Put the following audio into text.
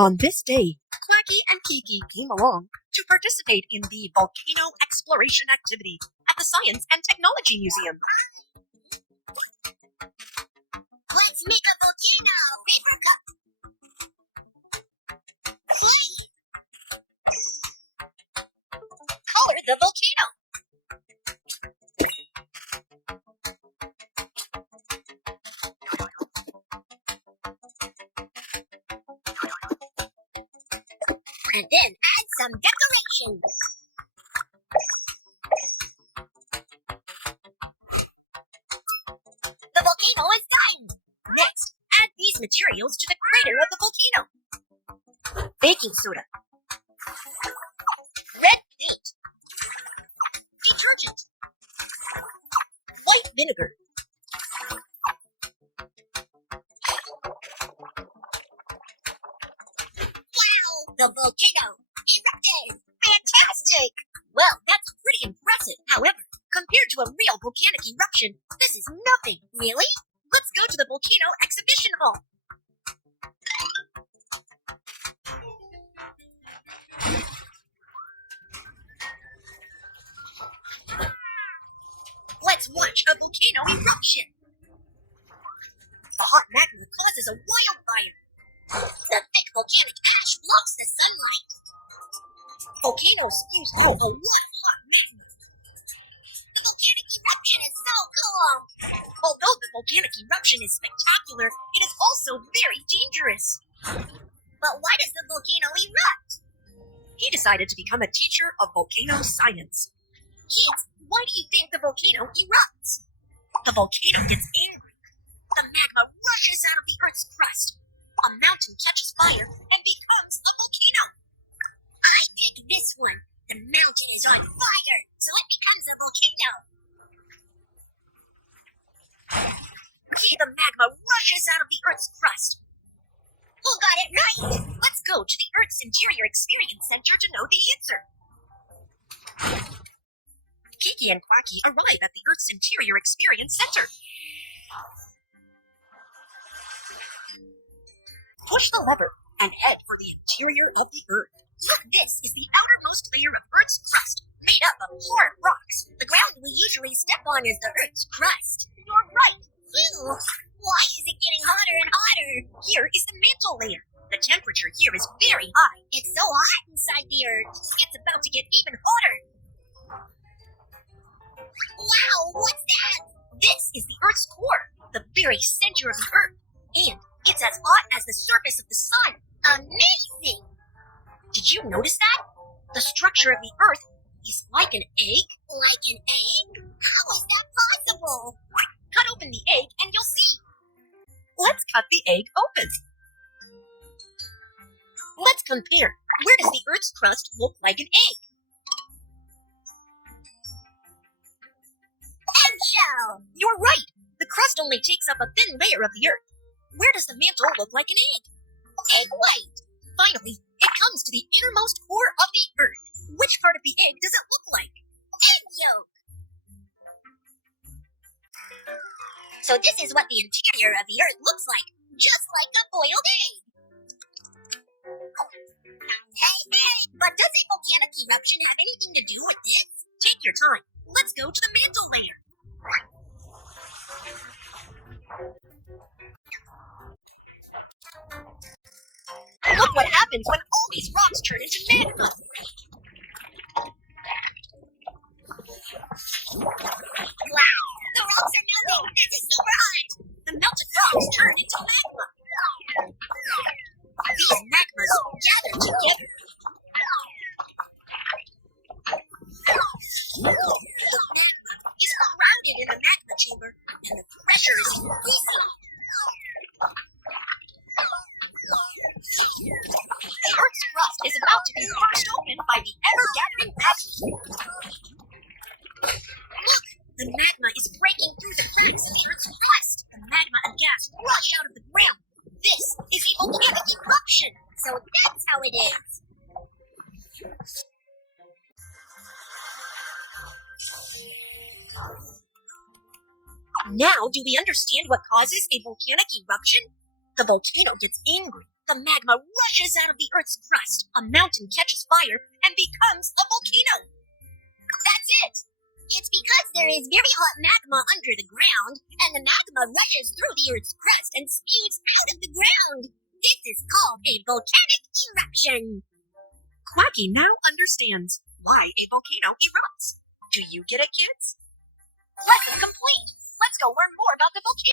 On this day, Quacky and Kiki came along to participate in the volcano exploration activity at the Science and Technology Museum. Let's make a volcano! Paper cup! Play! Color the volcano! And then add some decorations. The volcano is done! Next, add these materials to the crater of the volcano. Baking soda, red paint, detergent, white vinegar, Wow! The volcano erupted! Fantastic! Well, that's pretty impressive. However, compared to a real volcanic eruption, this is nothing. Really? Let's go to the volcano exhibition hall. Let's watch a volcano eruption. The hot magma causes a wildfire. The thick volcanic ash blocks the sunlight. Volcanoes spews out a lot of hot magma. The volcanic eruption is so cool! Although the volcanic eruption is spectacular, it is also very dangerous. But why does the volcano erupt? He decided to become a teacher of volcano science. Kids, why do you think the volcano erupts? The volcano gets angry. The magma rushes out of the Earth's crust. A mountain catches fire and becomes a volcano. I pick this one. The mountain is on fire, so it becomes a volcano. The magma rushes out of the Earth's crust. Who got it right? Let's go to the Earth's Interior Experience Center to know the answer. Kiki and Quacky arrive at the Earth's Interior Experience Center. Push the lever and head for the interior of the Earth. Look, this is the outermost layer of Earth's crust, made up of hard rocks. The ground we usually step on is the Earth's crust. You're right. Phew! Why is it getting hotter and hotter? Here is the mantle layer. The temperature here is very high. It's so hot inside the Earth. It's about to get even hotter. Wow, what's that? This is the Earth's core, the very center of the Earth. And it's as hot as the surface of the sun. Amazing! Did you notice that? The structure of the Earth is like an egg. Like an egg? How is that possible? Cut open the egg and you'll see. Let's cut the egg open. Let's compare. Where does the Earth's crust look like an egg? Eggshell! You're right. The crust only takes up a thin layer of the Earth. Where does the mantle look like an egg? Egg white. Finally, it comes to the innermost core of the Earth. Which part of the egg does it look like? Egg yolk. So this is what the interior of the Earth looks like, just like a boiled egg. Hey, but does a volcanic eruption have anything to do with this? Take your time. Let's go to the mantle layer. Look what happens when all these rocks turn into magma. Wow, the rocks are melting. This is super hot. The melted rocks turn into magma. These magmas gather together. The magma is crowded in the magma chamber, and the pressure is increasing. The Earth's crust is about to be burst open by the ever-gathering magma. Look, the magma is breaking through the cracks of the Earth's crust. The magma and gas rush out of the ground. This is a volcanic eruption. So that's how it is. Now, do we understand what causes a volcanic eruption? The volcano gets angry. The magma rushes out of the Earth's crust, a mountain catches fire, and becomes a volcano. That's it! It's because there is very hot magma under the ground, and the magma rushes through the Earth's crust and spews out of the ground. This is called a volcanic eruption. Quacky now understands why a volcano erupts. Do you get it, kids? Lesson complete! Let's go learn more about the volcano.